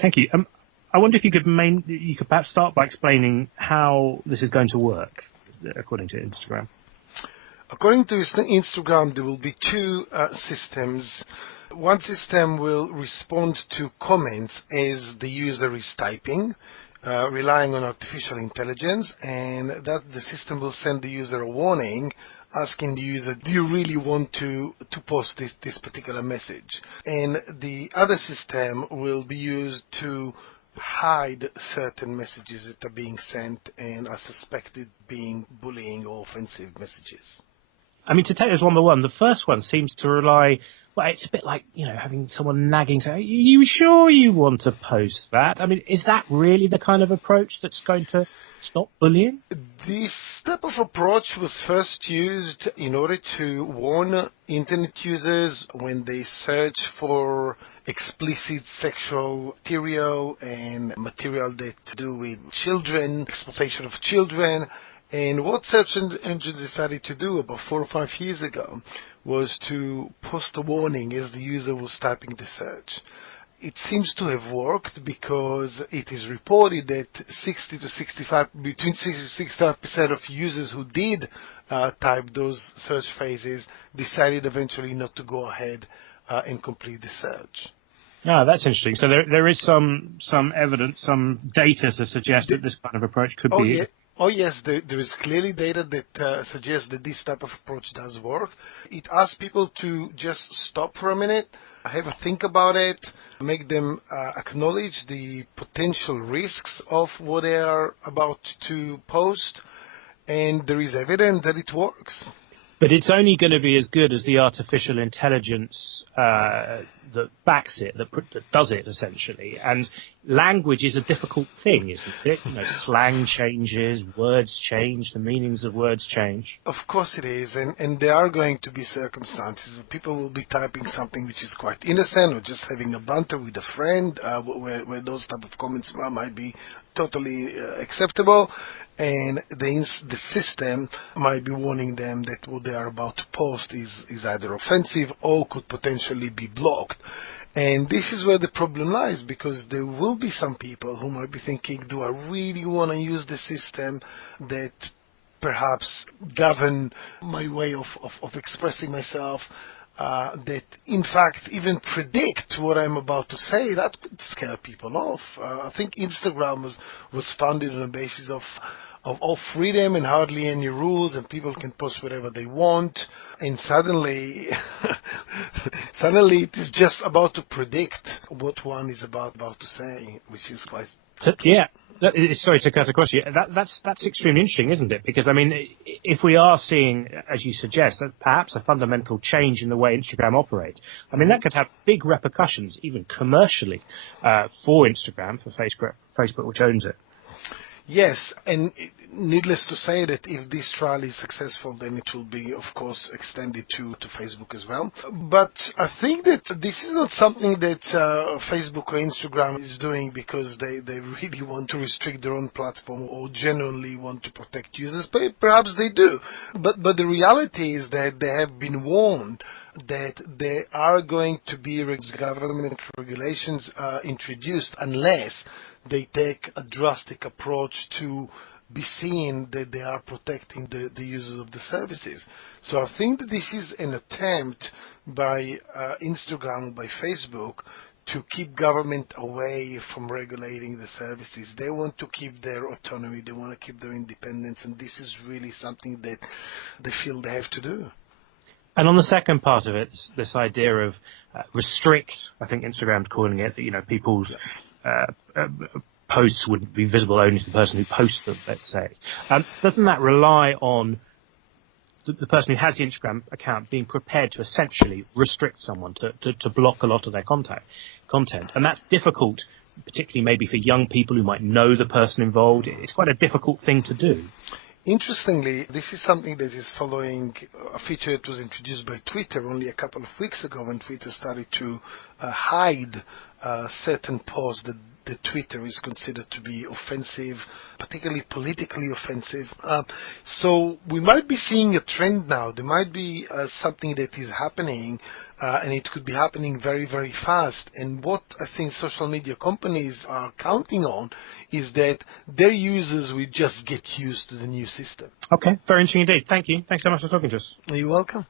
Thank you. I wonder if you could perhaps start by explaining how this is going to work, according to Instagram. According to Instagram, there will be two systems. One system will respond to comments as the user is typing, relying on artificial intelligence, and that the system will send the user a warning asking the user, do you really want to post this particular message? And the other system will be used to hide certain messages that are being sent and are suspected being bullying or offensive messages. I mean, to take those one by one, the first one seems to rely, well, it's a bit like, having someone nagging, saying, are you sure you want to post that? I mean, is that really the kind of approach that's going to stop bullying? This type of approach was first used in order to warn internet users when they search for explicit sexual material and material that to do with children, exploitation of children. And what search engine decided to do about 4 or 5 years ago was to post a warning as the user was typing the search. It seems to have worked because it is reported that between 60 to 65% of users who did type those search phrases decided eventually not to go ahead and complete the search. Ah, that's interesting. So there is some evidence, some data to suggest that this kind of approach could be... Yeah. Oh yes, there is clearly data that suggests that this type of approach does work. It asks people to just stop for a minute, have a think about it, make them acknowledge the potential risks of what they are about to post, and there is evidence that it works. But it's only going to be as good as the artificial intelligence that backs it, that does it, essentially. And language is a difficult thing, isn't it? Slang changes, words change, the meanings of words change. Of course it is, and there are going to be circumstances where people will be typing something which is quite innocent or just having a banter with a friend where those type of comments might be totally acceptable, and the system might be warning them that what they are about to post is either offensive or could potentially be blocked. And this is where the problem lies, because there will be some people who might be thinking, do I really want to use the system that perhaps govern my way of expressing myself, that in fact even predict what I'm about to say? That could scare people off. I think Instagram was founded on the basis of freedom and hardly any rules, and people can post whatever they want, and suddenly it is just about to predict what one is about to say, which is quite... Yeah. Sorry to cut across you. That's extremely interesting, isn't it? Because, I mean, if we are seeing, as you suggest, that perhaps a fundamental change in the way Instagram operates, I mean, that could have big repercussions, even commercially, for Instagram, for Facebook, which owns it. Yes, and needless to say that if this trial is successful, then it will be, of course, extended to Facebook as well. But I think that this is not something that Facebook or Instagram is doing because they really want to restrict their own platform or genuinely want to protect users. Perhaps they do. But the reality is that they have been warned that there are going to be government regulations introduced unless they take a drastic approach to be seen that they are protecting the users of the services. So I think that this is an attempt by Instagram, by Facebook, to keep government away from regulating the services. They want to keep their autonomy, they want to keep their independence, and this is really something that they feel they have to do. And on the second part of it, this idea of restrict, I think Instagram's calling it, people's posts would be visible only to the person who posts them, let's say. Doesn't that rely on the person who has the Instagram account being prepared to essentially restrict someone, to block a lot of their content? And that's difficult, particularly maybe for young people who might know the person involved. It's quite a difficult thing to do. Interestingly, this is something that is following a feature that was introduced by Twitter only a couple of weeks ago, when Twitter started to hide certain posts that Twitter is considered to be offensive, particularly politically offensive. So we might be seeing a trend now. There might be something that is happening, and it could be happening very, very fast. And what I think social media companies are counting on is that their users will just get used to the new system. Okay, very interesting indeed. Thank you. Thanks so much for talking to us. You're welcome.